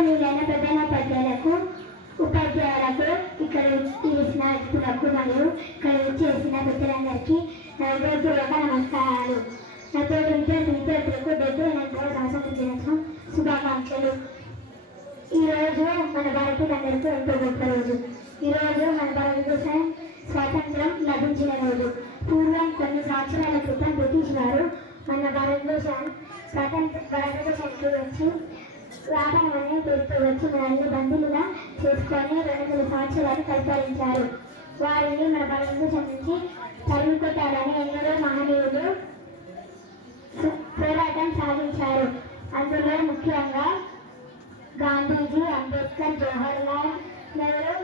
గౌరవనీయులైన ప్రధానోపాధ్యాయులకు, ఉపాధ్యాయులకు, ఇక్కడ ఈ స్నేహితులకు మరియు ఇక్కడ చేసిన పెద్దలందరికీ నా హృదయపూర్వక నమస్కారాలు. నా తోటి విద్యార్థులకు 78వ స్వాతంత్ర దినోత్సవం శుభాకాంక్షలు. ఈరోజు మన భారతీయులందరికీ ఎంతో గొప్ప రోజు. ఈరోజు మన భారతదేశం స్వాతంత్రం లభించిన రోజు. పూర్వం కొన్ని సంవత్సరాల క్రితం బ్రిటిష్ వారు మన భారతదేశానికి వచ్చి వ్యాపారాన్ని పేరుతో వచ్చి మనల్ని బందీలుగా చేసుకొని 200 సంవత్సరాలు పరిపాలించారు. వారిని మన భారతదేశం నుంచి తరిమి కొట్టాలని ఎన్నడో మహనీయులు పోరాటం సాగించారు. అందులో ముఖ్యంగా గాంధీజీ, అంబేద్కర్, జవహర్లాల్ నెహ్రూ,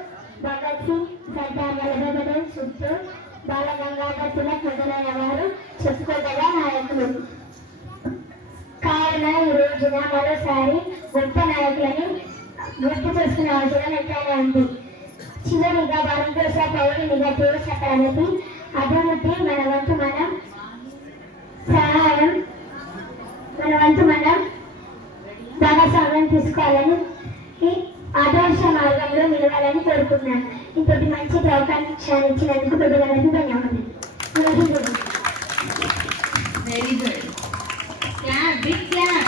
భగత్ సింగ్, సర్దార్ వల్లభాయ్ పటేల్, సుఖ్దేవ్, బాల గంగాధర్ తిలక్ మొదలైన వారు చెప్పుకోగల నాయకులు. కావున ఈ రోజున మరోసారి గొప్ప నాయకులని గుర్తు చేసుకునే అవసరం ఎంతైనా ఉంది. చివరిగా భారతదేశ పౌరునిగా దేశ ప్రగతి, అభివృద్ధి మన వంతు మనం భాగస్వామ్యం తీసుకోవాలని, ఆదర్శ మార్గంలో నిలవాలని కోరుకున్నాను. ఇంతటి మంచి అవకాశాన్ని ఇచ్చినందుకు పెద్దలందరికీ ధన్యవాదాలు. Very good. Clap, big clap.